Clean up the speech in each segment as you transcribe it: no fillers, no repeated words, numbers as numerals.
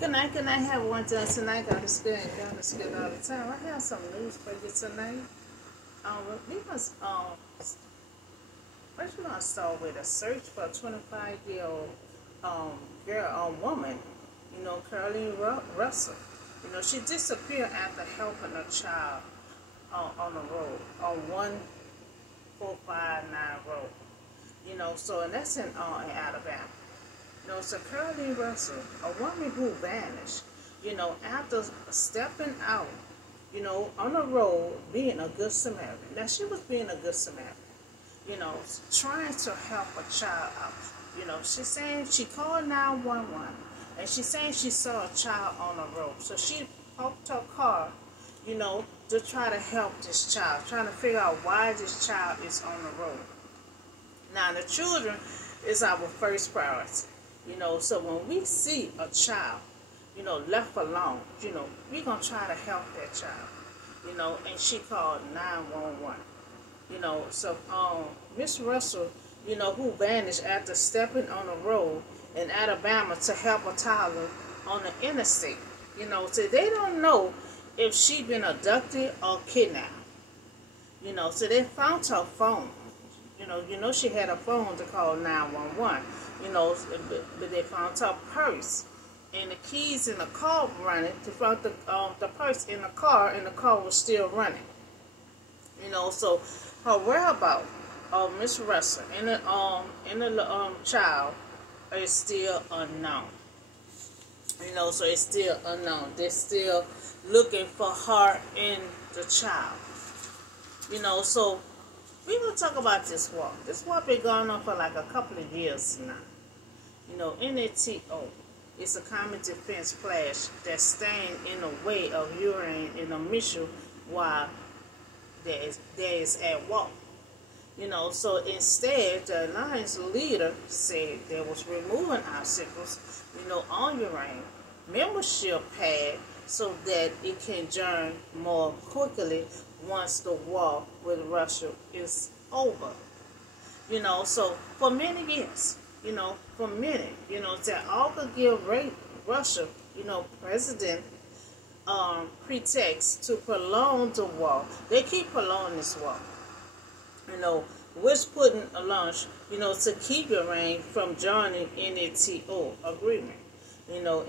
Good night, have one done tonight. Got to school and down to school all the time. I have some news for you tonight. We must, first we're going to start with a search for a 25-year-old woman, Caroline Russell. She disappeared after helping a child on the road, on 1459 road. So and that's in Alabama. So Caroline Russell, a woman who vanished, after stepping out, on the road, being a good Samaritan. Now, she was being a good Samaritan, trying to help a child out. She's saying she called 911, and she's saying she saw a child on the road. So she parked her car, to try to help this child, trying to figure out why this child is on the road. Now, the children is our first priority. So when we see a child, left alone, we're going to try to help that child, and she called 911. So Miss Russell, who vanished after stepping on the road in Alabama to help a toddler on the interstate, so they don't know if she been abducted or kidnapped, so they found her phone. She had a phone to call 911, but they found her purse and the keys in the car running. They found the purse in the car, and the car was still running. So her whereabouts of Miss Russell and the child is still unknown. So it's still unknown. They're still looking for her and the child. So we're going to talk about this walk. This walk been going on for like a couple of years now. NATO is a common defense flash that's staying in the way of urine in a mission while there is at walk. So instead, the alliance leader said they was removing obstacles, on urine membership pad so that it can join more quickly once the war with Russia is over. So for many years, that all could give Russia, president pretext to prolong the war. They keep prolonging this war, which putting a launch, to keep Iran from joining NATO agreement. NATO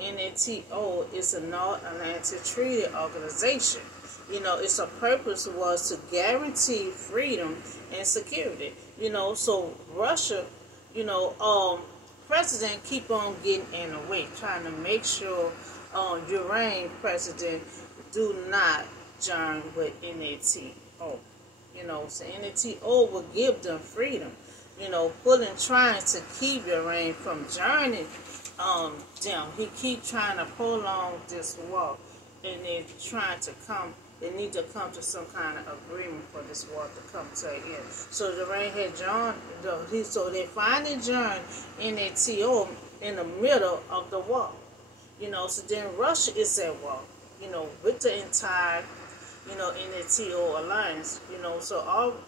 is a North Atlantic Treaty Organization. Its purpose was to guarantee freedom and security. So Russia, president keep on getting in the way, trying to make sure Ukraine president do not join with NATO. So NATO will give them freedom. Trying to keep Ukraine from joining them. He keep trying to prolong this war, and they're trying to come. They need to come to some kind of agreement for this war to come to an end. So Iran had joined, so they finally joined NATO in the middle of the war. So then Russia is at war, with the entire, NATO alliance. So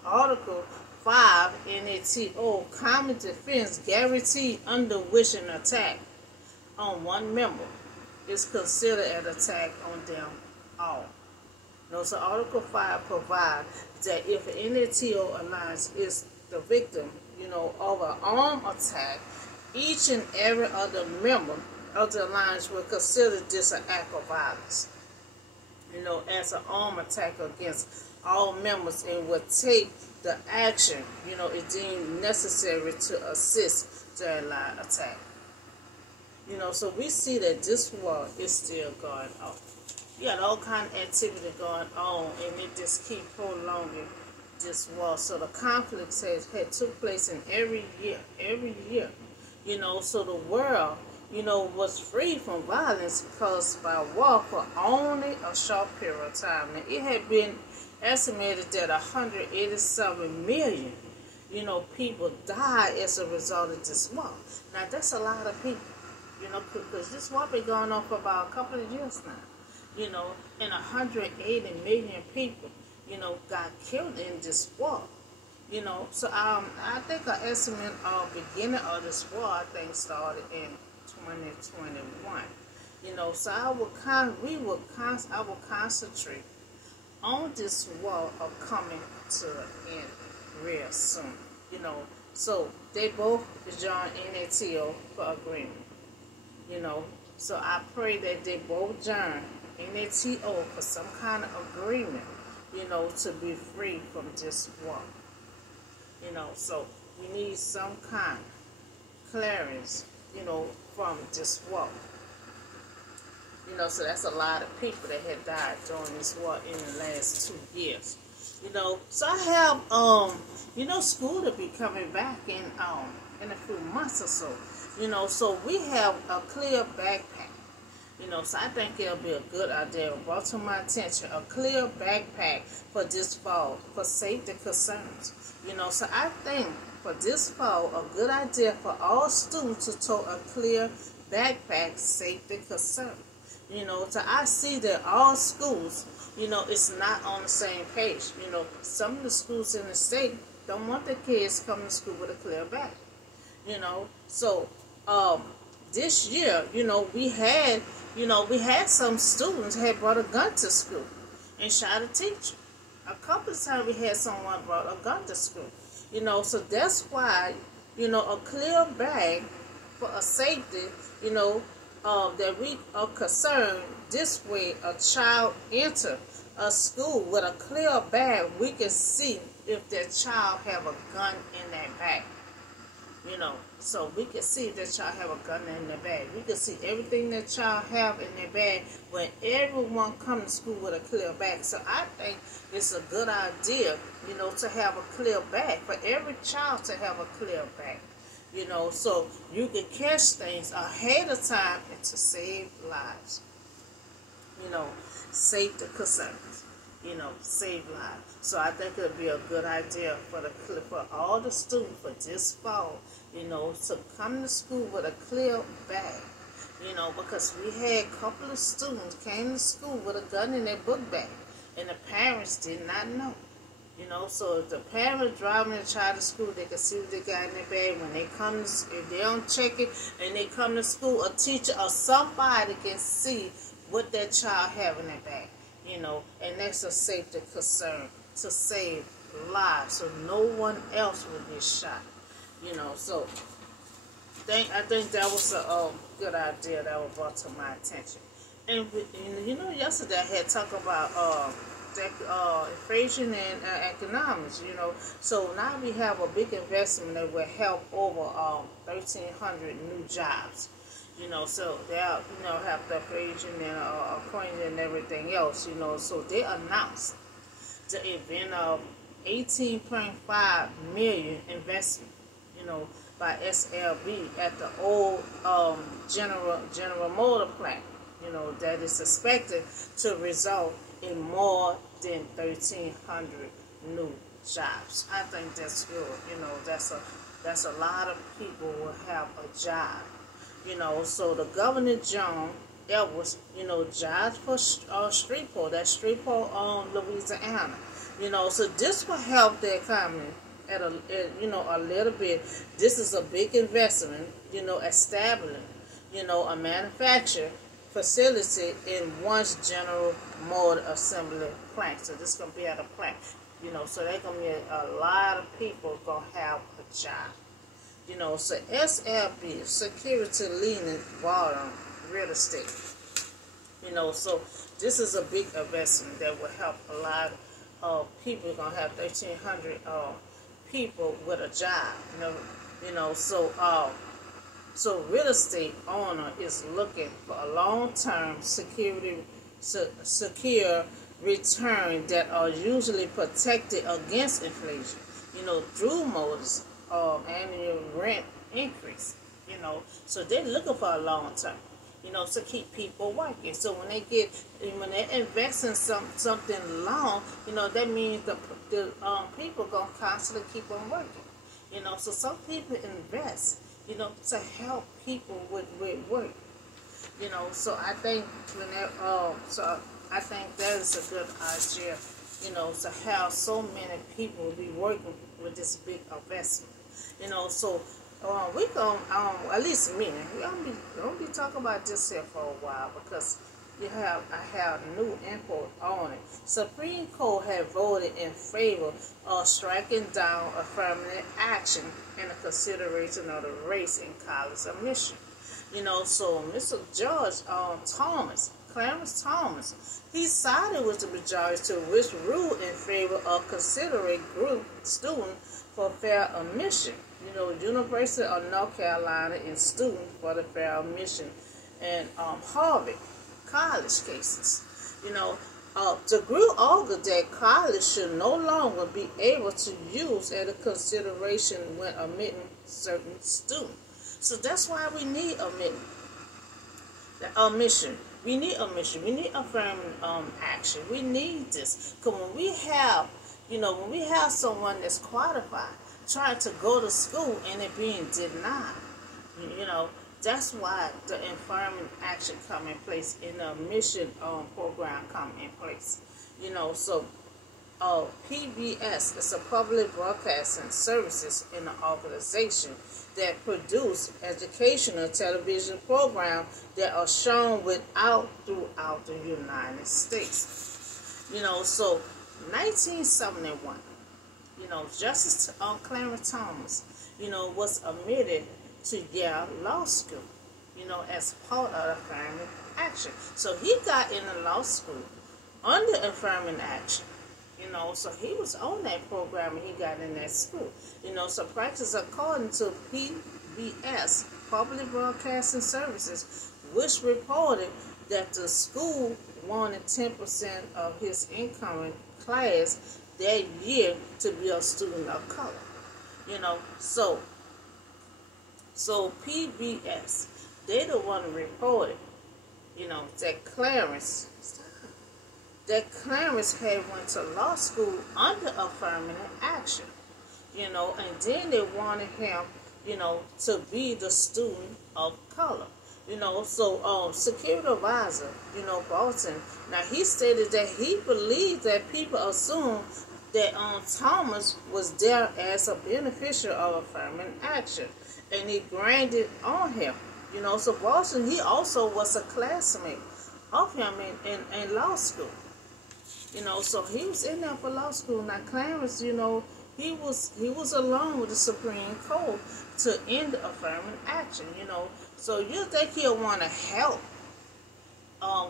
Article 5 NATO common defense guaranteed under which an attack on one member is considered an attack on them all. So Article 5 provides that if an NATO alliance is the victim, of an armed attack, each and every other member of the alliance will consider this an act of violence, as an armed attack against all members, and will take the action, is deemed necessary to assist the allied attack. So we see that this war is still going on. You got all kind of activity going on, and it just keep prolonging this war. So the conflicts had took place in every year. So the world, was free from violence caused by war for only a short period of time. Now, it had been estimated that 187 million, people died as a result of this war. Now, that's a lot of people, because this war been going on for about a couple of years now. And 180 million people, got killed in this war. So I think an estimate of beginning of this war, I think, started in 2021. You know, so I will concentrate on this war of coming to an end real soon. You know, so they both join NATO for agreement. You know, so I pray that they both join NATO for some kind of agreement, you know, to be free from this war. You know, so we need some kind of clearance, you know, from this war. You know, so that's a lot of people that had died during this war in the last 2 years. You know, so I have you know, school to be coming back in a few months or so. You know, so we have a clear backpack. You know, so I think it'll be a good idea, brought to my attention, a clear backpack for this fall for safety concerns. You know, so I think for this fall, a good idea for all students to tote a clear backpack safety concern. You know, so I see that all schools, you know, it's not on the same page. You know, some of the schools in the state don't want their kids coming to school with a clear bag. You know, so this year, you know, we had some students had brought a gun to school and shot a teacher. A couple of times we had someone brought a gun to school. You know, so that's why, you know, a clear bag for a safety, you know, that we are concerned this way a child enter a school with a clear bag, we can see if that child have a gun in that bag. You know, so we can see if that child have a gun in their bag. We can see everything that child have in their bag when everyone comes to school with a clear bag. So I think it's a good idea, you know, to have a clear bag, for every child to have a clear bag. You know, so you can catch things ahead of time and to save lives. You know, safety concerns. You know, save lives. So I think it would be a good idea for all the students for this fall, you know, to come to school with a clear bag. You know, because we had a couple of students came to school with a gun in their book bag, and the parents did not know. You know, so if the parents driving their child to school, they can see what they got in their bag. When they come, if they don't check it and they come to school, a teacher or somebody can see what that child have in their bag. You know, and that's a safety concern to save lives, so no one else will get shot. You know, so I think that was a good idea that was brought to my attention. And you know, yesterday I had talked about inflation and economics, you know. So now we have a big investment that will help over 1,300 new jobs. You know, so they'll, you know, have the inflation and coins and everything else, you know. So they announced the event of 18.5 million investment, you know, by SLB at the old General Motor plant, you know, that is expected to result in more than 1,300 new jobs. I think that's good. You know, that's a lot of people will have a job. You know, so the Governor John Edwards, you know, judge for Shreveport, that's Shreveport, Louisiana. You know, so this will help the economy you know, a little bit. This is a big investment, you know, establishing, you know, a manufacturing facility in one's General Motor assembly plant. So this is going to be at a plant, you know, so they're going to be a lot of people going to have a job. You know, so SLB, security leaning water real estate. You know, so this is a big investment that will help a lot of people. We're going to have 1,300 people with a job. You know, so real estate owner is looking for a long-term secure return that are usually protected against inflation. You know, through Motors annual rent increase, you know, so they're looking for a long term, you know, to keep people working. So when they invest in something long, you know, that means the people gonna constantly keep on working, you know. So some people invest, you know, to help people with work, you know. So I think I think that is a good idea, you know, to have so many people be working with this big investment. You know, so we gonna at least me. We gonna be talking about this here for a while because I have new input on it. Supreme Court had voted in favor of striking down affirmative action in the consideration of the race in college admission. So Mr. George Clarence Thomas, he sided with the majority to which ruled in favor of considering group students for fair admission. University of North Carolina in students for the fair admission and Harvard college cases. The group argued that college should no longer be able to use as a consideration when admitting certain students. So that's why we need admission. We need admission. We need affirmative action. We need this. Because when we have someone that's qualified trying to go to school and it being denied, that's why the affirmative action come in place and the admission program come in place. So PBS is a public broadcasting services in an organization that produce educational television programs that are shown throughout the United States. So 1971, Justice Clarence Thomas, was admitted to Yale Law School, as part of affirmative action. So he got into law school under affirmative action. So he was on that program and he got in that school. So practice according to PBS, Public Broadcasting Services, which reported that the school wanted 10% of his incoming class that year to be a student of color. So PBS, they the one reported, that Clarence had went to law school under affirmative action, and then they wanted him, to be the student of color. So security advisor, Bolton, now he stated that he believed that people assumed that Thomas was there as a beneficiary of affirmative action, and he granted on him. So Bolton, he also was a classmate of him in law school. So he was in there for law school. Now Clarence, he was along with the Supreme Court to end the affirmative action. So you think he'll want to help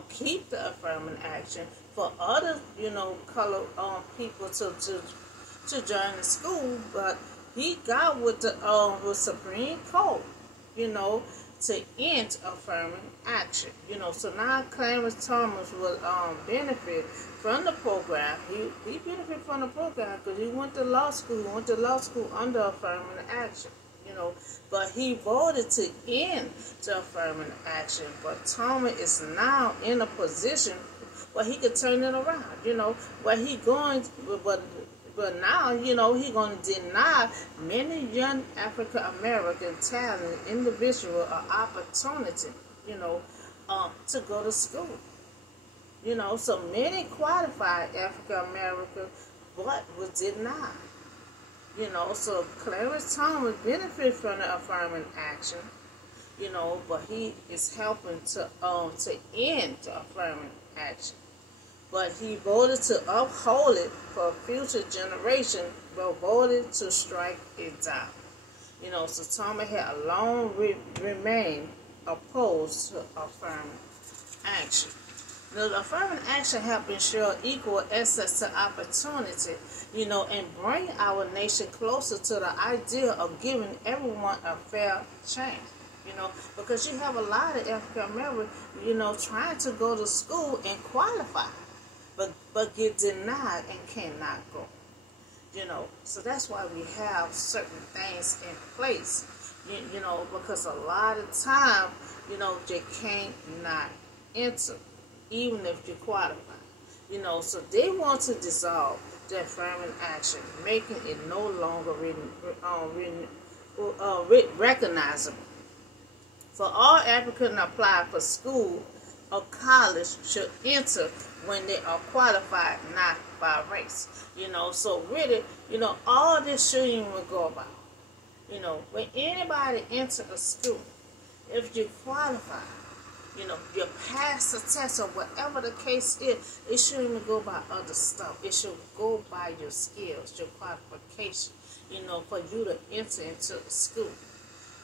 keep the affirmative action for other color people to join the school, but he got with the Supreme Court, to end affirmative action. So now Clarence Thomas will benefit from the program. He benefited from the program because he went to law school. He went to law school under affirmative action. But he voted to end the affirmative action. But Thomas is now in a position where he could turn it around. Where he going, but now, he's going to deny many young African-American talented individuals an opportunity, to go to school. So many qualified African-American, but was denied. So Clarence Thomas benefits from the affirmative action, but he is helping to end the affirmative action. But he voted to uphold it for future generations, but voted to strike it down. So Thomas had long remained opposed to affirmative action. The affirmative action helped ensure equal access to opportunity, and bring our nation closer to the idea of giving everyone a fair chance. Because you have a lot of African Americans, trying to go to school and qualify, but get denied and cannot go. So that's why we have certain things in place, because a lot of time, they cannot enter, even if you qualify. So they want to dissolve the affirmative action, making it no longer recognizable. For all applicants apply for school or college should enter when they are qualified, not by race. So really, all this shouldn't even go about. You know, when anybody enter a school, if you qualify, you know, you pass the test or whatever the case is, it shouldn't even go by other stuff. It should go by your skills, your qualification, you know, for you to enter into the school.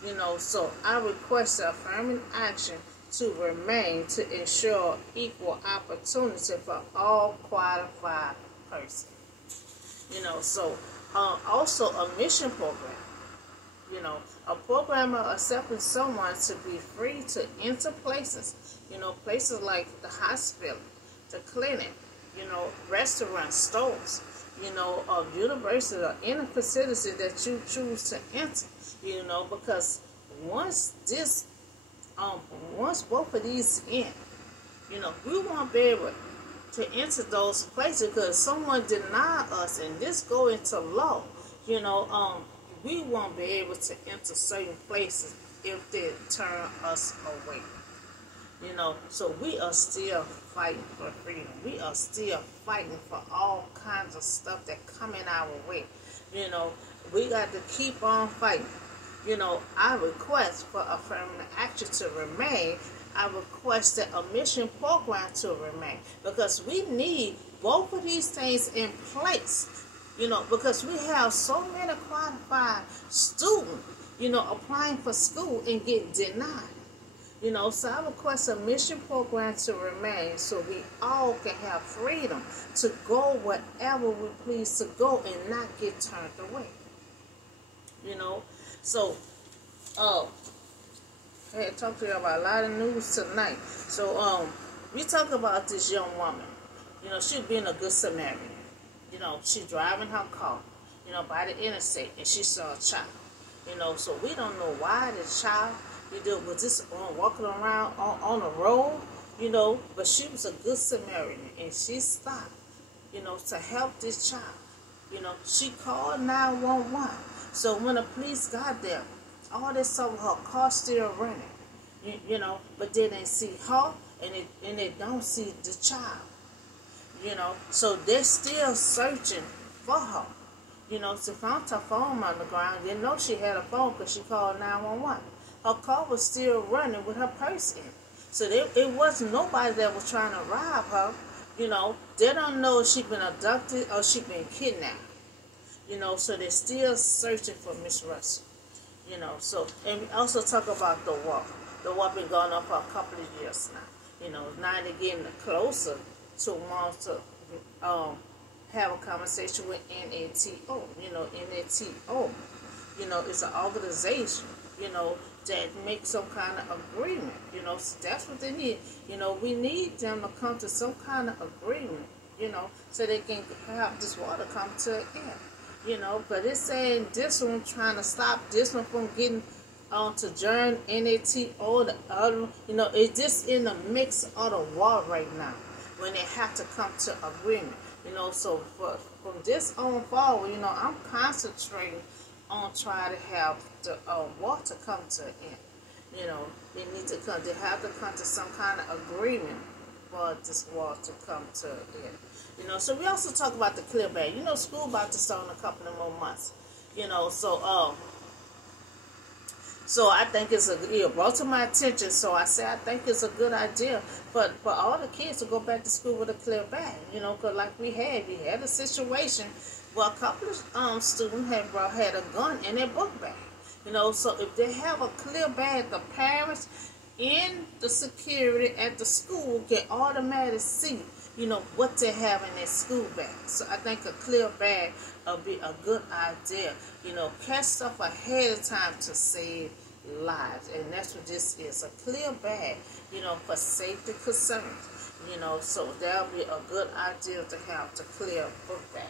You know, so I request the affirmative action to remain to ensure equal opportunity for all qualified persons. You know, so also a mission program. You know, a program of accepting someone to be free to enter places. You know, places like the hospital, the clinic, you know, restaurants, stores, you know, university or any facility that you choose to enter. You know, because once both of these end, you know, we won't be able to enter those places because someone deny us, and this go into law. You know, we won't be able to enter certain places if they turn us away. You know, so we are still fighting for freedom. We are still fighting for all kinds of stuff that coming our way. You know, we got to keep on fighting. You know, I request for affirmative action to remain. I request that a mission program to remain, because we need both of these things in place. You know, because we have so many qualified students, you know, applying for school and get denied. You know, so I request a mission program to remain so we all can have freedom to go wherever we please to go and not get turned away. You know, so, I had to talk to you about a lot of news tonight. So, we talk about this young woman. You know, she being a good Samaritan. You know, she driving her car, you know, by the interstate, and she saw a child. You know, so we don't know why the child, you know, was just walking around on the road, you know, but she was a good Samaritan, and she stopped, you know, to help this child. You know, she called 911. So when the police got there, all they saw was her car still running, you know, but they didn't see her, and they don't see the child. You know, so they're still searching for her. You know, she found her phone on the ground. Didn't know she had a phone because she called 911. Her car was still running with her purse in. So it wasn't nobody that was trying to rob her. You know, they don't know if she been abducted or she been kidnapped. You know, so they're still searching for Miss Russell. You know, so, and we also talk about the war. The war been going on for a couple of years now. You know, now they're getting closer to want to have a conversation with NATO. You know, NATO, you know, it's an organization, you know, that makes some kind of agreement. You know, so that's what they need. You know, we need them to come to some kind of agreement, you know, so they can have this water come to an end. You know, but it's saying this one trying to stop this one from getting to join NATO, the other, you know, it's just in the mix of the war right now, when they have to come to agreement. You know, so from this on forward, you know, I'm concentrating on trying to have the war to come to an end. You know, they have to come to some kind of agreement for this war to come to an end. You know, so we also talk about the clear bag. You know, school about to start in a couple of more months. You know, so I think it brought to my attention. So I said I think it's a good idea for all the kids to go back to school with a clear bag. You know, because like we had a situation where a couple of students had a gun in their book bag. You know, so if they have a clear bag, the parents and the security at the school can automatically see, you know, what they have in their school bag. So I think a clear bag would be a good idea. You know, catch stuff ahead of time to save lives. And that's what this is, a clear bag, you know, for safety concerns. You know, so that would be a good idea to have the clear book bag.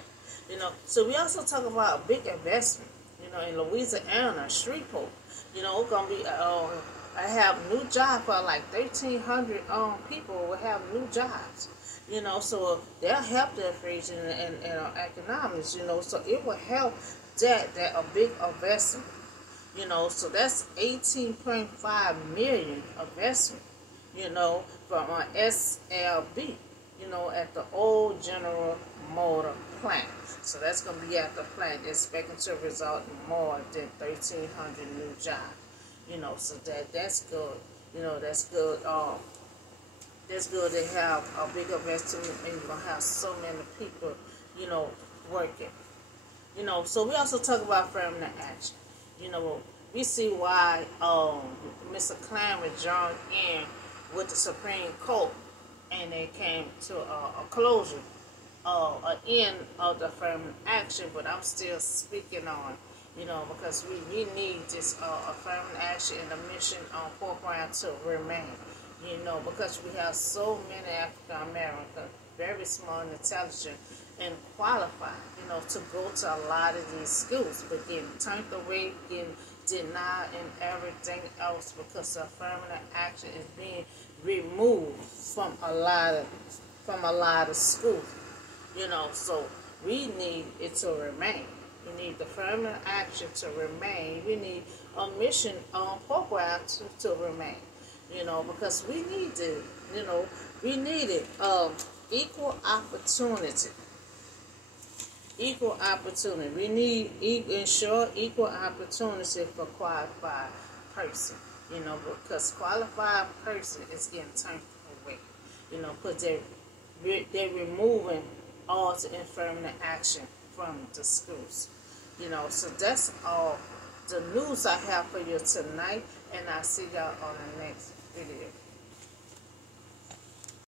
You know, so we also talk about a big investment, you know, in Louisiana, Shreveport. You know, it's going to be, I have new jobs for like 1,300 people will have new jobs. You know, so they'll help that region and economics, you know, so it will help that a big investment, you know, so that's 18.5 million investment, you know, from SLB, you know, at the old General Motor plant. So that's going to be at the plant, expecting to result in more than 1,300 new jobs. You know, so that's good. You know, that's good. That's good to have a bigger investment, and you're going to have so many people, you know, working. You know, so we also talk about affirmative action. You know, we see why Mr. Clammer joined in with the Supreme Court, and they came to a closure, an end of the affirmative action. But I'm still speaking on, you know, because we need this affirmative action and the mission on program to remain. You know, because we have so many African Americans, very small and intelligent and qualified, you know, to go to a lot of these schools, but getting turned away, getting denied and everything else because affirmative action is being removed from a lot of schools. You know, so we need it to remain. We need the affirmative action to remain. We need a mission program to remain. You know, because we need to, you know, we need it. Equal opportunity. Equal opportunity. We need ensure equal opportunity for qualified person. You know, because qualified person is getting turned away. You know, because they're removing all the affirmative action from the schools. You know, so that's all the news I have for you tonight, and I'll see y'all on the next video.